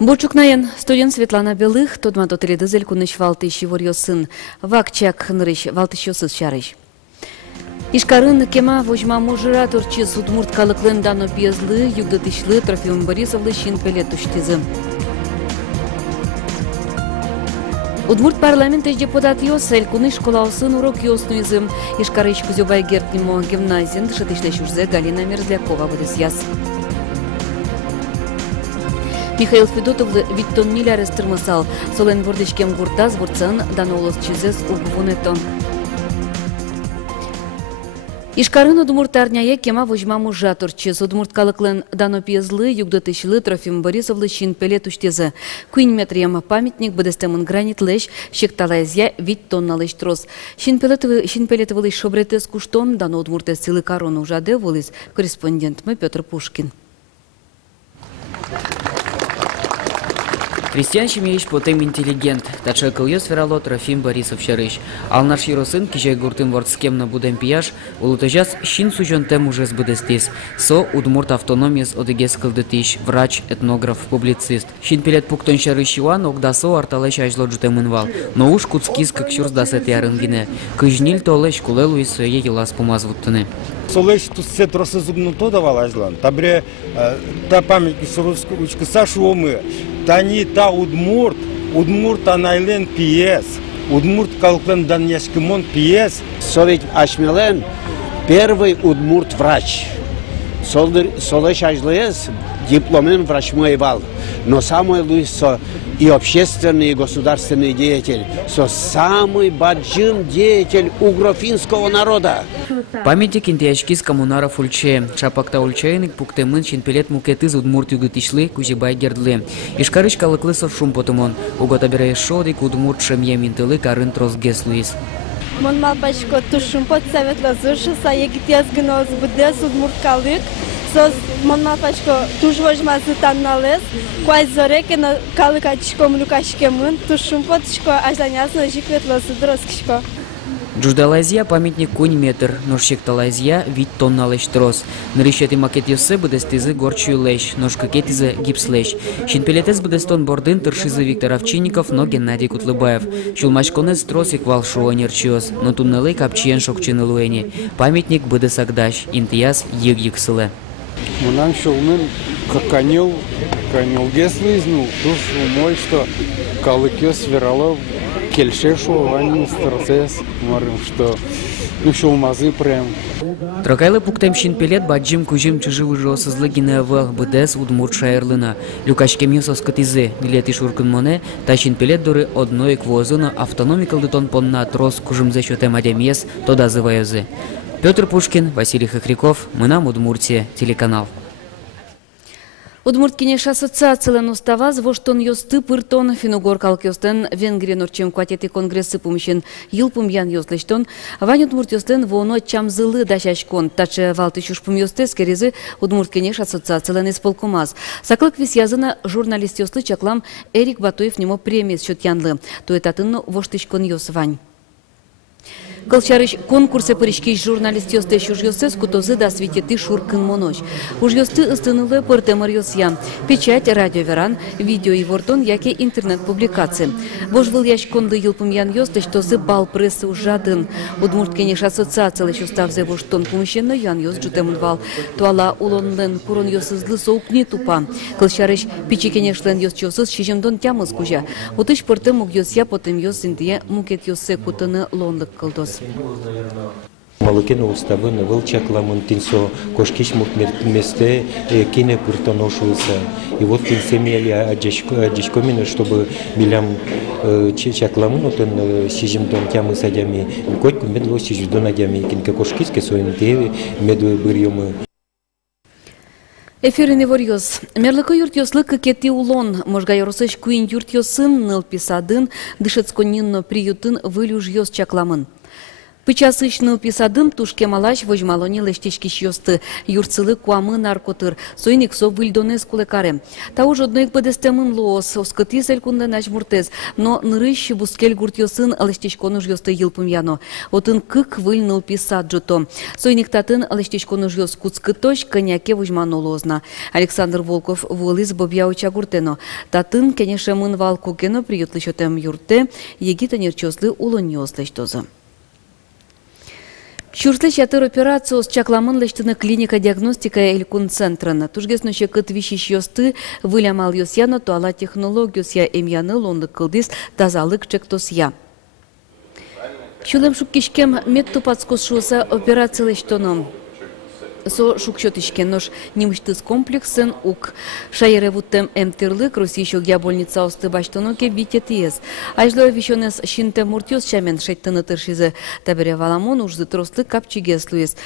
Борчукнаен студент Светлана Белых, тодмато теледизель куныш валтыш ворьё сын, вакчак нырыш валтышёсыз чарыш. Ишкарын кема вожма мужира турчи судмурт калыклын дано пьезлы, югдатышлы Трофим Борисовлы шин пелет туштизы. Удмурт парламент депутат йосель куныш школаусын урок йоснуизым. Ишкарыш кузёбай гертнимо гимназин шатышлешурзе Галина Мерзлякова будысяс. Михаил Федотов Виттон Миляр эстырмысал. Солен вордышкем гуртаз ворцан данолос чизес угвунетон. Ишкарын удмурт арняе кема вожма мужа турчиз. Удмурт калыклын дано пьезлы, югдатышлы Трофим Борисовлы шин пелет уштезы. Куин метриям памятник бедестемын гранит леш, шекталайзя Виттонналыш трос. Шин пелетовылыш шобретес куштон, дано удмуртес силы корону ужаде волис корреспондент мы Петр Пушкин. Крестьянщим еш потем интеллигент, тача кыльё сверало Трофим Борисов шарыш. Ал наш еросын кижай гуртын вордскем на будем пияш, улутажас щин сужен тем уже сбудестис. Со удмурт автономиес одегес кылдытиш, врач, этнограф, публицист. Щин пилет пуктон шарыш юан, огдасо арталеш ажло джутем инвал. Но уж куцкис как щурс дасет ярынгине. Кыжнил толеш кулелу и своей елас помазвуттыны. Солеш тут все тросы зубнуто давал ажлан. Табре та памятник суруску Сашу мы. Тани та удмурт анайлен пьес, удмурт калклен даньяшкимон пьес. Совет Ашмелен первый удмурт врач. Солеш ажлес дипломен врач мой бал. Но самый лучший и общественный, и государственный деятель. Самый баджин деятель угрофинского народа. Памятник интиячкис коммунаров ульче. Шапакта ульчейник пуктемын шинпелет мукетыз удмурт югытишлы кузибай гердлы. Ишкарыш калыклы шум потумон. Уготабере шодик удмурт шемьем интылы карын трос геслуис. Мон малпачко тушум под совет лазуши, са егитяс гноз будес удмурт калык. Сос мон малпачко туж вожмазы танналес, куай зореке на калыкачко млюкашкемын, тушум подчко ажданясно жиквет лазы дроскишко. Джуждалайзия памятник кунь метр, ножщик талайзия вид тонна лещ трос. Нарищети макет йосе будестизы горчую лещ, ножка кетизы гипс лещ. Шинпелетес будестон бордын тыршизы Виктор Овчинников, но Геннадий Кутлыбаев. Шулмашконес трос и квал шуанерчиос, но туннелы капчиен шокчины луэни. Памятник будесагдаш, интияс йыг-йыксылы. Мунан шулнын канил геслы изнул, туш мой, что калыкёс вералов. Кельшешу, они старцес, говорим, что шулмазы прям. Трокайлы пуктем шинпелет баджим кужим чуживы жосызлы гиневел бдес удмурт шайрлына. Люкашкем юсос катизы, билети шуркын моне, та шинпелет дуры одной квозына автономикал детон понна трос кужим за счетем адемьес, то дазываёзы. Петр Пушкин, Василий Хохряков, мы нам Удмуртия, телеканал. Удмурт кенеш ассоциациялен уставаз воштон йосты пыртон финугор калкёстен Венгрия норчем кватеты конгрессы помещен йылпум ян йослештон вань удмурт йостен воно чамзылы дашашкон таче валтышуш пум йостес керезы удмурт кенеш ассоциациялен исполкомаз. Саклык вис язына журналист йосты чаклам Эрик Батуев немо премия счет янлы. Туэтатын воштышкон йос вань. Кылчарыш конкурсы паричкиш журналист йосты шуж йостес кутозы да свететы шуркын моноч. Уж йосты ыстынылы пыртемыр йосьян. Печать, радиоверан, видео и вортон, яке интернет-публикации. Вож был яшконды йылпым ян йосты, что зы бал прессы ужадын. Удмурт кенеш ассоциациялы шуставзе воштон помещенно ян йос джутемын вал. Туала улонлен пурон йосызлы соукни тупа. Кылчарыш пичи кенешлен йос чосыз шижемдон тямыз кужа. Утыш пыртем муг йосья потем йос индия мукет йосе кутыны лонлык кылдос. Малыкен уставын вылчакламын тинсо кошкиш месте кине пыртоношуется. И вот тинсемели аджешкомина, чтобы билям чакламын отын сижимдон тямы садями. Котку медло сиждон адями кинка кошкиске соин теви медуе бырьёмы. Эфирин ворьёс. Мерлыка юрт йослык кети улон. Можга йоросыш куин юрт йосын ныл писадын, дышецконинно приютын вылюж йос чакламын. Пычасычны писадым тушке малаш вожмалони лештечкиш ёсты. Юрцылы куамы наркотыр. Сойник со выльдонез кулекаре. Та уж одноик бедестемын лоос. Оскыти селькунда наш муртез. Но нырыщ бускель гурт ёсын лештечконуж ёсты йылпым яно. Отын кык выльныл писаджуто. Сойник татын лештечконуж ёс куцкыточ коняке вожманолозна. Александр Волков волыз бобьяуча гуртено. Татын кенеше мын валку кено приютлышотем юрте. Егита нерчослы улоньёс лештозы. Шурслы шатыр операцию с чакламын лештыны клиника диагностика элькун центрына. Тужгеснуще кыт вишиш ёсты, вылямал ёсяно туала технологиосья эмьяны лонды кылдис тазалык чектосья. Шулем шуккишкем метту подскосшуса операция лештоном. Со шукшотишкен нож немыштыз комплексен ук. Шайревуттем эмтерлык Русийшогья больница осты баштоноке витетиез. Ажло вишонес шинте муртёс чамен шеттыны тыршизы. Табере валамон ужзы трослы капчигес луез.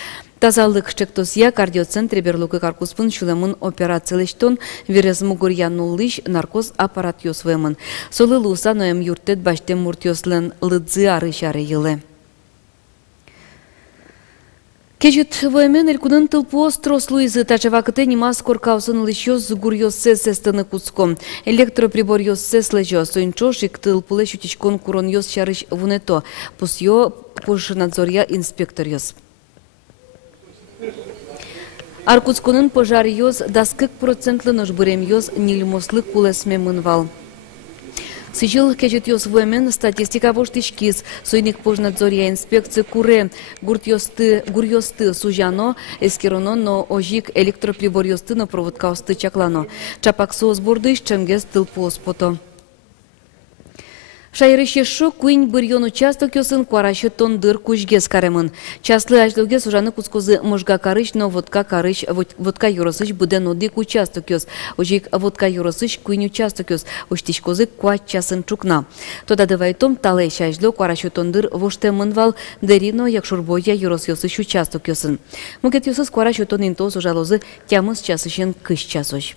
Тазалык чектосья кардиоцентре берлугы каркуспын шулемын операциялештон верез мугурьянуллыш наркоз аппарат ёсвемын. Солы луса ноем юртет баштем муртёслен лыдзы арышары йылы. Кежит воемен элькунын тылпуос трослуизы тачевакыте нимас коркаусын лыщёс гурьёссе сестыны куцком. Электроприбор ёссе слежо, соинчошик тылпуле шутичкон курон ёс чарыш вунето. Пусьё пожнадзорья инспектор ёс. Аркуцконын пожар ёс даскык процентлы нож бырем ёс нильмослы кулесме мынвал. Сижил кежит ёс воемен статистика воштишкиз, сойник пожнадзорья инспекции куре, гурт ёсты сужано, эскероно, но ожик электроприбор ёсты но проводка осты чаклано. Чапак соос бордыш чемгез тылпуос пото. Шайрыще шо куин бырьон участок ёсын куарашы тондыр кужгез каремын. Частлы ажлуге сужаны кускозы можга карыш, но водка юросыш буден одик участок ёс. Ожик водка юросыш куин участок ёс. Оштишкозы куат часын чукна. Тода девайтом талай шайжло куарашы тондыр воштемын вал дерино якшурбоя юрос ёсыш участок ёсын. Мукет ёсыз куарашы тонин то сужалозы тямыз часышен кыш часош.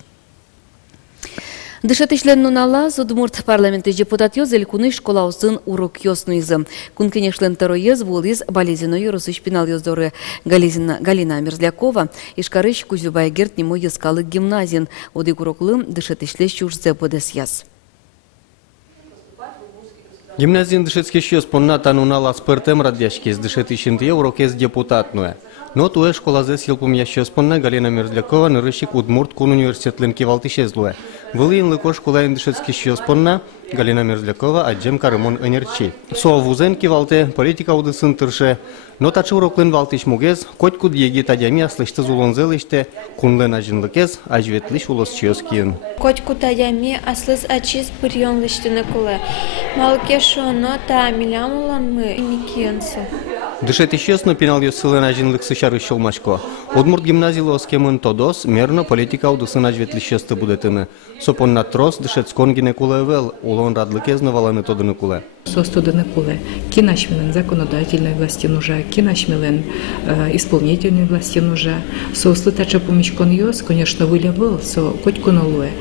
Дышатышлен нунала Удмурт парламенты депутат ёз элькуны школа усын урок ёснуизы. Кункенешлен тароез волиз болезино юросыш пинал ёздоры Галина Мерзлякова ишкарыш Кузюбайгерт нему ёскалы гимназин. Одик уроклым дышатышле шурзе подес яз. Гимназин дышецкеш ёс понната нунала спыртем радяшкез дышатышинты урокез депутатнуе. Но туе школазе силпум ящёс понна Галина Мерзлякова нырышик Удмурт кун университетлен кивалтышезлуе. Вылыин лыко школа индышецкеш ёс понна Галина Мерзлякова аджем карымон энерчи. Со вузен кивалте политика удысын тырше. Но тачы уроклен валтыш мугез, коть куд еги тадями аслышты зулонзелыште, кунлен ажынлыкез ажветлиш улос чиёс киын. Коть куд тадями аслыз ачиз пырьон лыштыны кулы. Малкешо но та милямулан мы не киынсы. Дышетиш ёс но пинал ёс сылен ажынлык сычары шолмашко. Удмурт гимназийлы оскемын тодос, мерно политика удысын ажветлиш ёсты будетыны. Сопонна трос дышецкон гине кулы вел, улон радлыкез наваланы тодыны кулы. Состуданы кулы. Кинашмилен законодательной власти нужа, кинашмилен исполнительной власти нужа. Сослы тача помещкон ёс, конечно, вылявыл, со коть куналуе,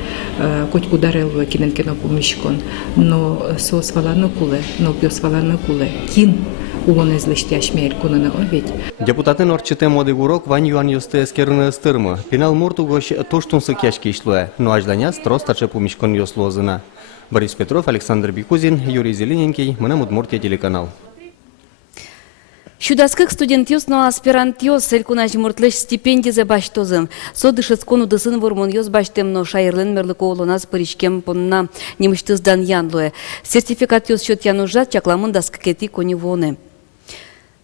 коть кударелуе кинен кино помещкон. Но со сваланы кулы, но пьё сваланы кулы. Кин улон излыштяш мейль кунаны оведь. Депутатын орчыте моды урок вань юан ёсты эскерны стырмы. Пинал мурту гош тоштунсы кяшки ишлуе, но ажданяс трос тача помещкон ёс лозына. Борис Петров, Александр Бикузин, Юрий Зелененький, мы на Удмуртия телеканал. Шудаскык студент ёс, но аспирант ёс, элькунаш муртлыш стипендии за баштозым. Со дышецкон удысын вормон ёс баштем, но шайрлен мерлыко олонас паричкем понна немыштыздан янлуе. Сертификат ёс счет янужат, чакламын даскакети кони воне.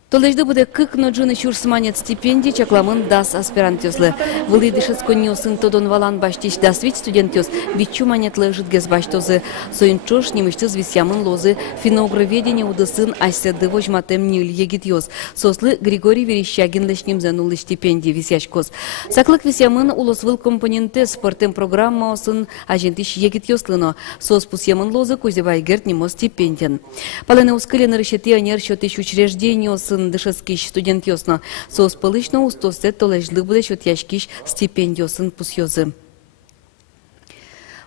Толежды буде кык но джуны чурсманет стипендий, чакламын дас аспирант ёслы. Вылы дышецкон ёсын тодон валан баштиш дасвить студент ёс, вичу манет лежит гез баштозы. Соинчош немыштыз висямын лозы, финогроведение удысын айседы вожматем ниль егит ёс. Сослы Григорий Верещагин лешним занулы стипендий висяшкоз. Саклык висямын улосвыл компоненте спортем программа осын ажентиш егит ёслыно. Сос пусямын лозы Кузюбайгерт немо стипендиен. Палене ускылен решети анер счетыш учреждений осын дышескиш студент ёсно. Соос пылышно устосе толежлы буде счет яшкиш стипендиосын пусьёзы.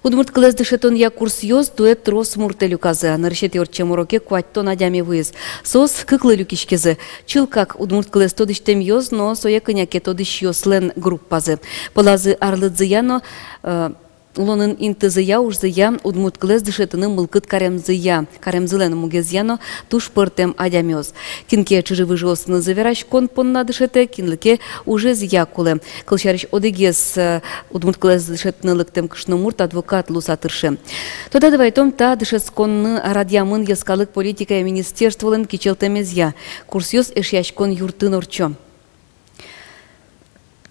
Удмурт кылез дышетон я курс йоз дуэт рос муртелю казы. Нарышет йорчем уроке куаттон адями выез. Сос кыклы люкишкезы. Чыл как удмурт кылез тодыштем йоз, но соя кыняке тодыш йоз лен группазы. Пылазы арлыдзыяно улонын интызыя ужзыя удмурт кылез дышетыны мылкыт каремзыя. Каремзылен мугезяно туш пыртем адямёз. Кинке чыжывы жосыны завераш кон понна дышете, кинлыке уже зия кулы. Кылшарыш одегез удмурт кылез дышетыны лыктем кышны мурт адвокат лусатыршы. Тода давайтом та дышет конны радиамын яскалык политика министерстволын кичелтемезя. Курсёз эшяшкон юртын орчо.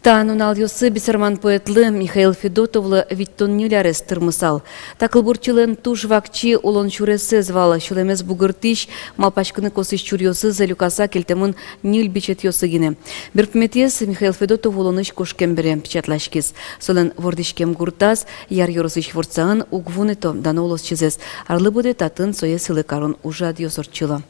Та нунал йосы бисарман поэтлы Михаил Федотовлы виттон нюлярес тырмысал. Такылбурчылын туш вакчи олон чуресе звала шулемес бугыртиш малпачкыны косыш чурьосы за люкаса кельтемын нюль бичет йосы гине. Берпметес Михаил Федотов олоныш кошкембере печатлашкис. Солен вордишкем гуртаз яр йорысыш ворцаын угвунето данолос чизес. Арлы буде татын сое сылы карон ужад йосорчыла.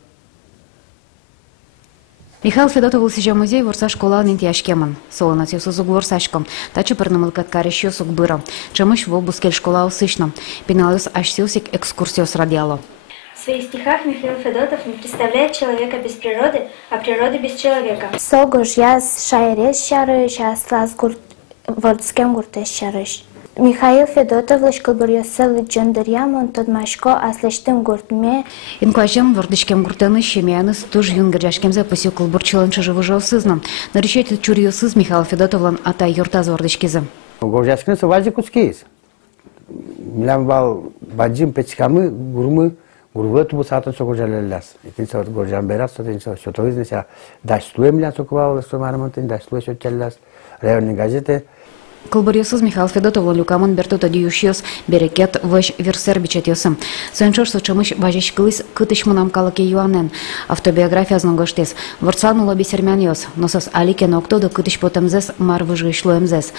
Михаил Федотов сижа музей ворса школа нинтияшкеман. Солона тесузуг ворсашком. Тачы пырнымылкат карещё сук быра. Чамыш в обускель школа усышно. Пеналюс ашсилсик экскурсиос радиало. В своих стихах Михаил Федотов не представляет человека без природы, а природы без человека. Согуш яс шайрес шарыш, аслас вордскем гуртес шарыш. Михаил Федотов лышкал бурьёсы лыджандарьямон тодмашко аслештым гуртме. Инкуажем вордышкем гуртаны щемяныс туж юнгерjашкемзе посёкл бурчылын чыжывы жолсызном. Наречет чурьёсыз Михаил Федотовлан атай юртаз вордышкизы. Горжашкин совази куцкиз. Милам бал баджим печкамы гурмы гурвы тубу сатын сокожалеллас. Икин сот горжам берас сотин сотоизнеся даштуем ля соковал сомармонтин даштуе сотчаллас. Районный газеты. Кылбырьёсыз Михаил Федотовлан люкамын бертота диюшьёс берекет вăç версер бичетёсы. Сөнчор сочымыш важеш кылыс кытыш мынам калыке юанен. Автобиографиязның гоштес. Ворцан улы бисермяньёс. Носос аликен октода кытыш потемзес мар выжгышлуемзес.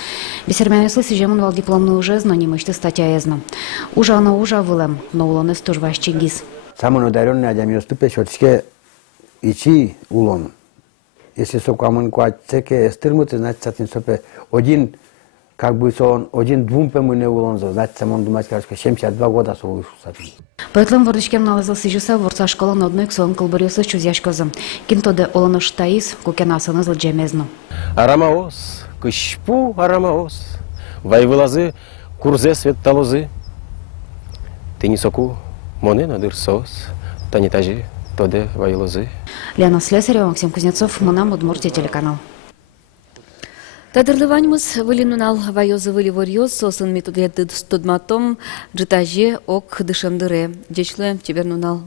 Бисермяньёслы сижемын вал дипломны ужез, но немышты статья езно. Ужана ужа вылем, но улонес туж вашчигиз. Самый ударенный адямьёсты пешотчке ичи улон. Если сокамын куатцеке эстырмыты, значит сатин сопе один как бы он один-двум пемыне улонзо, значит, самон думать, что 72 года соушу. Поэтлым вордышкем налазал сижуса ворца школа на одной ксон кылбырьёсы чузяшкозы. Кинтоде олоныш таис, кукенасыны злджемезну. Арамаос, кышпу арамаос, вайвылазы, курзе свет талозы. Ты не соку, моне надырсос, танитажи, тоде вайлозы. Лена Слесарева, Максим Кузнецов, Мунам, Удмуртия, телеканал. Тадырлываньмыз вылинунал вайозы выли ворьёз, сосын методеты студматом, джитаже ок дышемдыре. Дечлуем тебе нунал.